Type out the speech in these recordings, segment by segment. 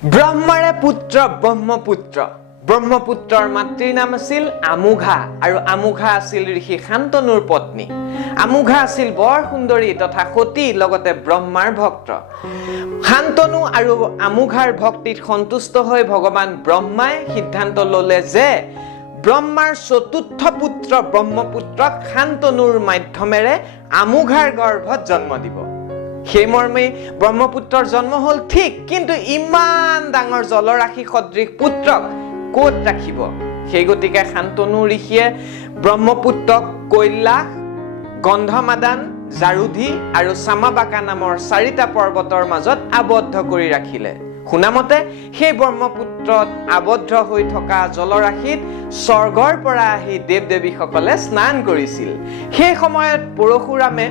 ব্ৰহ্মাৰে পুত্ৰ ব্ৰহ্মপুত্ৰ ব্ৰহ্মপুত্ৰৰ মাতৃৰ নাম আছিল আমুঘা আৰু আমুঘা আছিল ঋষি শান্তনুৰ পত্নী আমুঘা আছিল বৰ সুন্দৰী তথা সতী লগতে ব্ৰহ্মাৰ ভক্ত শান্তনু আৰু আমুঘাৰ ভক্তিত সন্তুষ্ট হৈ ভগৱান ব্ৰহ্মাই সিদ্ধান্ত ললে যে ব্ৰহ্মাৰ চতুৰ্থ পুত্ৰ ব্ৰহ্মপুত্ৰক শান্তনুৰ মাধ্যমেৰে আমুঘাৰ গৰ্ভত জন্ম দিব সেই মৰ্মে ব্ৰহ্মপুত্ৰৰ জন্ম হল ঠিক কিন্তু ইমান ডাঙৰ জলৰাশি সদৃশ পুত্ৰক কোট ৰাখিব সেই গতিকে শান্তনু ঋষিয়ে ব্ৰহ্মপুত্ৰক কৈলাশ গন্ধমাদান জাৰুধি আৰু চামাবাকা নামৰ চাৰিটা পৰ্বতৰ মাজত আবদ্ধ কৰি ৰাখিলে শুনামতে সেই ব্ৰহ্মপুত্ৰত আবদ্ধ হৈ থকা জলৰাশিত স্বৰ্গৰ পৰা আহি দেৱ দেৱীসকলে স্নান কৰিছিল সেই সময়ত পৰশুৰামে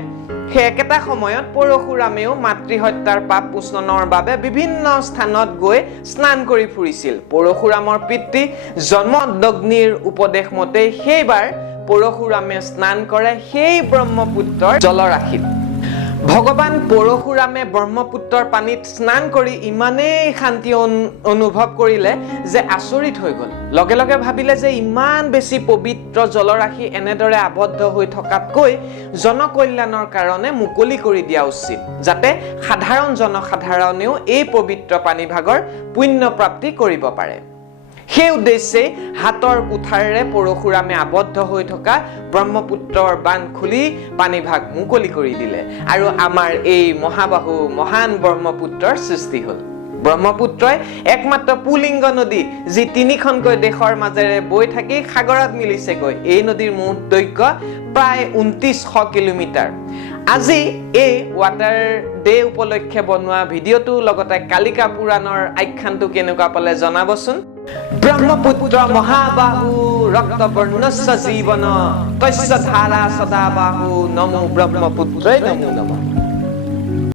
সেই একেটা সময়ত পৰশুৰামেও মাতৃহত্যাৰ পাপ মোচনৰ বাবে বিভিন্ন স্থানত গৈ স্নান কৰি ফুৰিছিল পৰশুৰামৰ পিতৃ জমদগ্নিৰ উপদেশ মতে সেইবাৰ পৰশুৰামে স্নান কৰে সেই ব্ৰহ্মপুত্ৰৰ জলৰাশিত ভগৱান পৰশুৰামে ব্ৰহ্মপুত্ৰৰ পানীত স্নান কৰি ইমানেই শান্তি অনুভৱ কৰিলে যে আচৰিত হৈ গ'ল লগে লগে ভাবিলে যে ইমান বেছি পবিত্ৰ জলৰাশি এনেদৰে আবদ্ধ হৈ থকাতকৈ জনকল্যাণৰ কাৰণে মুকলি কৰি দিয়া উচিত যাতে সাধাৰণ জনসাধাৰণেও এই পবিত্ৰ পানীভাগৰ পুণ্য প্ৰাপ্তি কৰিব পাৰে সেই উদ্দেশ্যে হাতৰ কুঠাৰেৰে পৰশুৰামে আবদ্ধ হৈ থকা ব্ৰহ্মপুত্ৰৰ বান্ধ খুলি পানীভাগ মুকলি কৰি দিলে আৰু আমাৰ এই মহাবাহু মহান ব্ৰহ্মপুত্ৰৰ সৃষ্টি হ'ল ব্ৰহ্মপুত্ৰই একমাত্ৰ পুলিংগ নদী যি তিনিখনকৈ দেশৰ মাজেৰে বৈ থাকি সাগৰত মিলিছেগৈ এই নদীৰ মুঠ দৈৰ্ঘ্য প্ৰায় ২৯০০ কিলোমিটাৰ আজি এই ৱাটাৰ ডে উপলক্ষে বনোৱা ভিডিঅ'টো লগতে কালিকা পুৰাণৰ আখ্যানটো কেনেকুৱা পালে জনাবচোন ব্ৰহ্মপুত্ৰ মহাবাহু ৰক্তবৰ্ণস্য জীৱন তস্য ধাৰা সদা বাহু নমো ব্ৰহ্মপুত্ৰই নমো নমঃ